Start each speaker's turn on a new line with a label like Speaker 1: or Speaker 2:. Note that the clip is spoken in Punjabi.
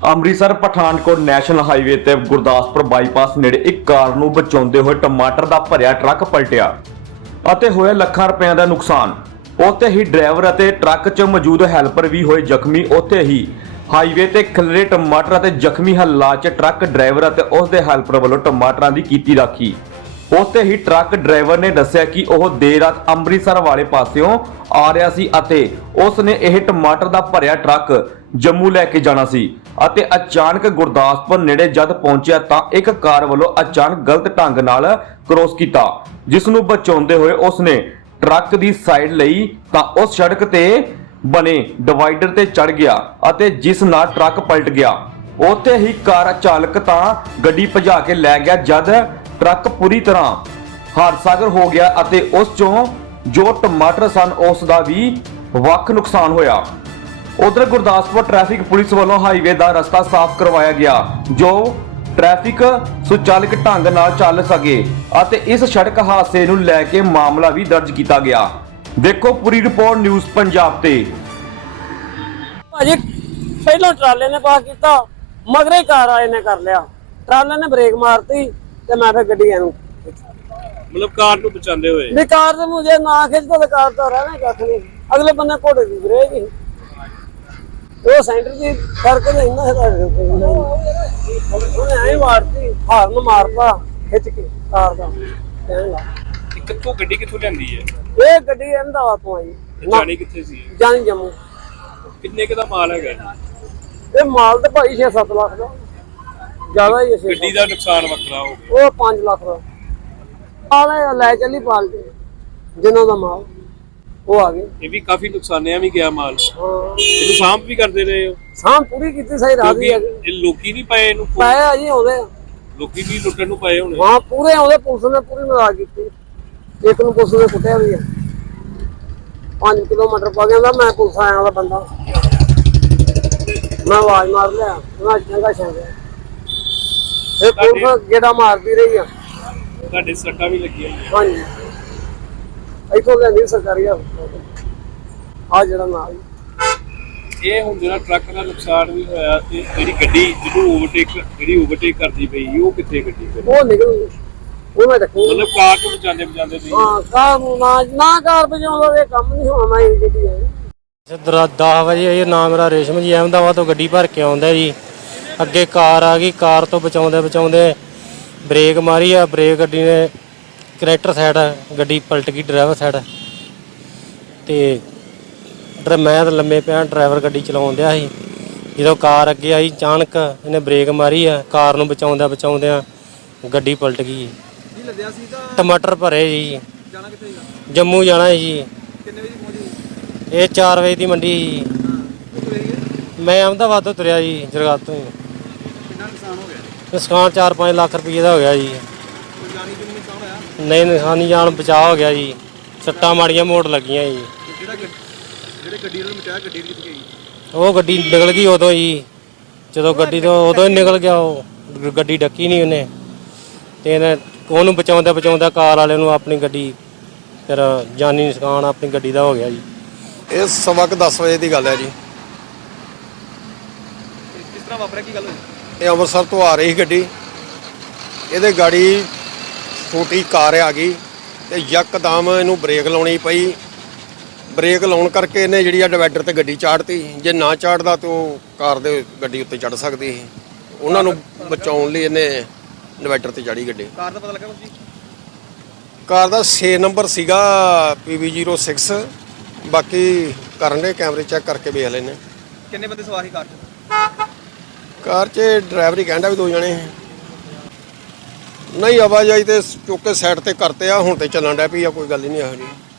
Speaker 1: ਅੰਮ੍ਰਿਤਸਰ ਪਠਾਨਕੋਟ ਨੈਸ਼ਨਲ ਹਾਈਵੇ ਤੇ ਗੁਰਦਾਸਪੁਰ ਬਾਈਪਾਸ ਨੇੜੇ ਇੱਕ ਕਾਰ ਨੂੰ ਬਚਾਉਂਦੇ ਹੋਏ ਟਮਾਟਰ ਦਾ ਭਰਿਆ ਟਰੱਕ ਪਲਟਿਆ ਅਤੇ ਹੋਇਆ ਲੱਖਾਂ ਰੁਪਏ ਦਾ ਨੁਕਸਾਨ। ਉੱਥੇ ਹੀ ਡਰਾਈਵਰ ਅਤੇ ਟਰੱਕ 'ਚ ਮੌਜੂਦ ਹੈਲਪਰ ਵੀ ਹੋਏ ਜ਼ਖਮੀ। ਉੱਥੇ ਹੀ ਹਾਈਵੇ ਤੇ ਖਿਲਰੇ ਟਮਾਟਰ ਅਤੇ ਜ਼ਖਮੀ ਹਾਲਾਤ 'ਚ ਟਰੱਕ ਡਰਾਈਵਰ ਅਤੇ ਉਸ ਦੇ ਹੈਲਪਰ ਵੱਲੋਂ ਟਮਾਟਰਾਂ ਦੀ ਕੀਤੀ ਰਾਖੀ। ਉੱਥੇ ਹੀ ਟਰੱਕ ਡਰਾਈਵਰ ਨੇ ਦੱਸਿਆ ਕਿ ਉਹ ਦੇਰ ਰਾਤ ਅੰਮ੍ਰਿਤਸਰ ਵਾਲੇ ਪਾਸਿਓਂ ਆ ਰਿਹਾ ਸੀ ਅਤੇ ਉਸ ਨੇ ਇਹ ਟਮਾਟਰ ਦਾ ਭਰਿਆ ਟਰੱਕ ਜੰਮੂ ਲੈ ਕੇ ਜਾਣਾ ਸੀ ਅਤੇ ਅਚਾਨਕ ਗੁਰਦਾਸਪੁਰ ਨੇੜੇ ਜਦ ਪਹੁੰਚਿਆ ਤਾਂ ਇੱਕ ਕਾਰ ਵੱਲੋਂ ਅਚਾਨਕ ਗਲਤ ਢੰਗ ਨਾਲ ਕ੍ਰੋਸ ਕੀਤਾ, ਜਿਸ ਨੂੰ ਬਚਾਉਂਦੇ ਹੋਏ ਉਸ ਨੇ ਟਰੱਕ ਦੀ ਸਾਈਡ ਲਈ ਤਾਂ ਉਸ ਸੜਕ ਤੇ ਬਣੇ ਡਿਵਾਈਡਰ ਤੇ ਚੜ ਗਿਆ ਅਤੇ ਜਿਸ ਨਾਲ ਟਰੱਕ ਪਲਟ ਗਿਆ। ਉੱਥੇ ਹੀ ਕਾਰ ਚਾਲਕ ਤਾਂ ਗੱਡੀ ਭਜਾ ਕੇ ਲੈ ਗਿਆ ਜਦ ਟਰੱਕ ਪੂਰੀ ਤਰ੍ਹਾਂ ਹਾਦਸਾਗਰ ਹੋ ਗਿਆ ਅਤੇ ਉਸ ਚੋਂ ਜੋ ਟਮਾਟਰ ਸਨ ਉਸ ਦਾ ਵੀ ਵੱਖ ਨੁਕਸਾਨ ਹੋਇਆ। ਉਧਰ ਗੁਰਦਾਸਪੁਰ ਟ੍ਰੈਫਿਕ ਪੁਲਿਸ ਵੱਲੋਂ ਹਾਈਵੇ ਦਾ ਰਸਤਾ ਸਾਫ਼ ਕਰਵਾਇਆ ਗਿਆ ਜੋ ਟ੍ਰੈਫਿਕ ਸੁਚਾਲਕ ਢੰਗ ਨਾਲ ਚੱਲ ਸਕੇ ਅਤੇ ਇਸ ਸੜਕ ਹਾਦਸੇ ਨੂੰ ਲੈ ਕੇ ਮਾਮਲਾ ਵੀ ਦਰਜ ਕੀਤਾ ਗਿਆ। ਦੇਖੋ ਪੂਰੀ ਰਿਪੋਰਟ ਨਿਊਜ਼ ਪੰਜਾਬ ਤੇ।
Speaker 2: ਭਾਜੀ ਪਹਿਲਾਂ ਟਰਾਲੇ ਨੇ ਪਾਸ ਕੀਤਾ, ਮਗਰੇ ਕਾਰ ਆਏ ਨੇ ਕਰ ਲਿਆ। ਟਰਾਲੇ ਨੇ ਬ੍ਰੇਕ ਮਾਰਤੀ ਤੇ मैं फिर गड्डी
Speaker 3: मतलब कार को बचाते हुए
Speaker 2: भी कार से मुझे ना खिंचता तो कार तो रहना कख नहीं। अगले बंदे घोड़े की ब्रेक ही वो सेंटर की फर्क तो इन्ना उन्हें ऐ मारती हार्न मारता खिंच के कार का कहना
Speaker 3: कित्थों गड्डी कित्थों लेंदी है
Speaker 2: ये गड्डी अहमदाबाद तो आई
Speaker 3: जानी कित्थे सी
Speaker 2: जानी जम्मू।
Speaker 3: कितने का माल है
Speaker 2: ये माल तो भाई 6-7 लाख का ज्यादा ही है।
Speaker 3: गड्डी दा नुकसान वखरा हो गया
Speaker 2: वो 5 लाख का आले ले चली पालटी जिन्हों का माल वो आ गए।
Speaker 3: ये भी काफी नुकसानिया भी गया माल
Speaker 2: हाँ
Speaker 3: ਇਹਨੂੰ ਸਾਂਭ ਵੀ ਕਰਦੇ ਰਹੇ ਹੋ
Speaker 2: शाम पूरी की सही रात ही
Speaker 3: ਇਹ ਲੋਕੀ ਨਹੀਂ ਪਏ ਇਹਨੂੰ
Speaker 2: पाया जी आउंदे
Speaker 3: ਲੋਕੀ ਵੀ ਲੁੱਟਣ ਨੂੰ ਪਏ ਹੋਣੇ
Speaker 2: हाँ पूरे आउंदे पुलिस ने पूरी मदद की। एक ਨੂੰ पुलिस ने कुटिया भी है 5 किलोमीटर पा गया मैं पुलिस आया दा बंदा मैं आवाज मार लिया मैं चंगा छंगा ਇਹ ਪੁਲਿਸ ਗੇੜਾ ਮਾਰਦੀ ਰਹੀ ਆ।
Speaker 3: ਤੁਹਾਡੇ ਸੱਟਾਂ ਵੀ ਲੱਗੀਆਂ ਹੋਈਆਂ
Speaker 2: ਹਾਂਜੀ ਇੱਥੋਂ ਲੈਂਦੀ ਸਰਕਾਰੀ ਆ ਜਿਹੜਾ ਨਾਲ
Speaker 3: ਇਹ ਹੁਣ ਜਿਹੜਾ ਟਰੱਕ ਦਾ ਨੁਕਸਾਨ ਵੀ ਹੋਇਆ ਤੇ ਜਿਹੜੀ ਗੱਡੀ ਜਿਹਨੂੰ ਓਵਰਟੇਕ ਕਰਦੀ ਪਈ ਉਹ ਕਿੱਥੇ ਗੱਡੀ ਫਿਰ
Speaker 2: ਉਹ ਨਿਕਲ ਗਈ ਉਹ ਮੈਂ ਰੱਖੂ
Speaker 3: ਮਤਲਬ ਕਾਰ ਨੂੰ ਬਚਾਉਂਦੇ ਸੀ
Speaker 2: ਹਾਂ ਕਾਰ ਨੂੰ ਨਾ ਕਾਰ ਵਜਾਉਂਦਾ ਇਹ ਕੰਮ ਨਹੀਂ ਹੋਣਾ ਇਹ ਗੱਡੀ ਹੈ।
Speaker 4: 10 ਵਜੇ ਇਹ ਨਾਮ ਮੇਰਾ ਰੇਸ਼ਮ ਜੀ ਅਹਿਮਦਾਬਾਦ ਤੋਂ ਗੱਡੀ ਭਰ ਕੇ ਆਉਂਦਾ ਜੀ। ਅੱਗੇ ਕਾਰ ਆ ਗਈ, ਕਾਰ ਤੋਂ ਬਚਾਉਂਦੇ ਬ੍ਰੇਕ ਮਾਰੀ ਆ, ਬ੍ਰੇਕ ਗੱਡੀ ਨੇ ਕਨੈਕਟਰ ਸਾਈਡ ਗੱਡੀ ਪਲਟ ਗਈ ਡਰਾਈਵਰ ਸਾਈਡ ਤੇ ਮੈਂ ਤਾਂ ਲੰਮੇ ਪਿਆ, ਡਰਾਈਵਰ ਗੱਡੀ ਚਲਾਉਣ ਦਿਆ ਸੀ। ਜਦੋਂ ਕਾਰ ਅੱਗੇ ਆਈ ਅਚਾਨਕ ਇਹਨੇ ਬ੍ਰੇਕ ਮਾਰੀ ਆ, ਕਾਰ ਨੂੰ ਬਚਾਉਂਦਿਆਂ ਗੱਡੀ ਪਲਟ ਗਈ। ਟਮਾਟਰ ਭਰੇ ਜੀ, ਜੰਮੂ ਜਾਣਾ ਜੀ। ਇਹ 4 ਵਜੇ ਦੀ ਮੰਡੀ ਜੀ। ਮੈਂ ਅਹਿਮਦਾਬਾਦ ਤੋਂ ਤੁਰਿਆ ਜੀ, ਜਰਗਾਤ ਤੋਂ। ਨੁਕਸਾਨ 4-5 ਲੱਖ ਰੁਪਏ ਦਾ ਹੋ ਗਿਆ ਜੀ। ਨਹੀਂ ਨੁਕਸਾਨੀ ਜਾਨ ਬਚਾਅ ਹੋ ਗਿਆ ਜੀ। ਸੱਟਾਂ ਮਾੜੀਆਂ ਮੋੜ ਲੱਗੀਆਂ ਜੀ। ਉਹ ਗੱਡੀ ਨਿਕਲ ਗਈ ਉਦੋਂ ਜੀ, ਜਦੋਂ ਗੱਡੀ ਤੋਂ ਉਦੋਂ ਹੀ ਨਿਕਲ ਗਿਆ। ਉਹ ਗੱਡੀ ਡੱਕੀ ਨਹੀਂ ਉਹਨੇ ਤੇ ਇਹਨੇ ਉਹਨੂੰ ਬਚਾਉਂਦਾ ਕਾਰ ਵਾਲੇ ਨੂੰ ਆਪਣੀ ਗੱਡੀ ਫਿਰ ਜਾਨੀ ਨੁਕਸਾਨ ਆਪਣੀ ਗੱਡੀ ਦਾ ਹੋ ਗਿਆ ਜੀ।
Speaker 5: ਇਹ ਸਵਾ ਕੁ 10 ਵਜੇ ਦੀ ਗੱਲ ਹੈ ਜੀ।
Speaker 3: ਕਿਸ ਤਰ੍ਹਾਂ ਵਾਪਰਿਆ, ਕੀ ਗੱਲ ਹੋਈ?
Speaker 5: ਇਹ ਅੰਮ੍ਰਿਤਸਰ ਤੋਂ ਆ ਰਹੀ ਗੱਡੀ, ਇਹਦੇ ਗਾੜੀ ਛੋਟੀ ਕਾਰ ਆ ਗਈ ਤੇ ਯਕਦਮ ਇਹਨੂੰ ਬ੍ਰੇਕ ਲਾਉਣੀ ਪਈ। ਬ੍ਰੇਕ ਲਾਉਣ ਕਰਕੇ ਇਹਨੇ ਜਿਹੜੀ ਆ ਡਿਵਾਈਡਰ ਤੇ ਗੱਡੀ ਚਾੜਤੀ। ਜੇ ਨਾ ਚਾੜਦਾ ਤੇ ਉਹ ਕਾਰ ਦੇ ਗੱਡੀ ਉੱਤੇ ਚੜ ਸਕਦੀ ਸੀ। ਉਹਨਾਂ ਨੂੰ ਬਚਾਉਣ ਲਈ ਇਹਨੇ ਡਿਵਾਈਡਰ ਤੇ ਚੜੀ ਗੱਡੀ।
Speaker 3: ਕਾਰ ਦਾ ਪਤਾ ਲੱਗਾ ਤੁਸੀਂ?
Speaker 5: ਕਾਰ ਦਾ 6 ਨੰਬਰ ਸੀਗਾ PV06। ਬਾਕੀ ਕਰਨ ਦੇ ਕੈਮਰੇ ਚੈੱਕ ਕਰਕੇ ਵੇਖ ਲੈਣੇ।
Speaker 3: ਕਿੰਨੇ ਬੰਦੇ ਸਵਾਰ ਸੀ ਕਾਰ 'ਚ?
Speaker 5: ਕਾਰ 'ਚ ਡਰਾਈਵਰ ਹੀ ਕਹਿੰਦਾ ਵੀ 2 ਜਣੇ। ਨਹੀਂ ਆਵਾਜਾਈ ਤੇ ਚੁੱਕ ਕੇ ਸਾਈਡ ਤੇ ਕਰਤੇ ਆ, ਹੁਣ ਤੇ ਚੱਲਣ ਡਿਆ ਪਈ ਆ, ਕੋਈ ਗੱਲ ਹੀ ਨਹੀਂ ਇਹੋ ਜਿਹੀ।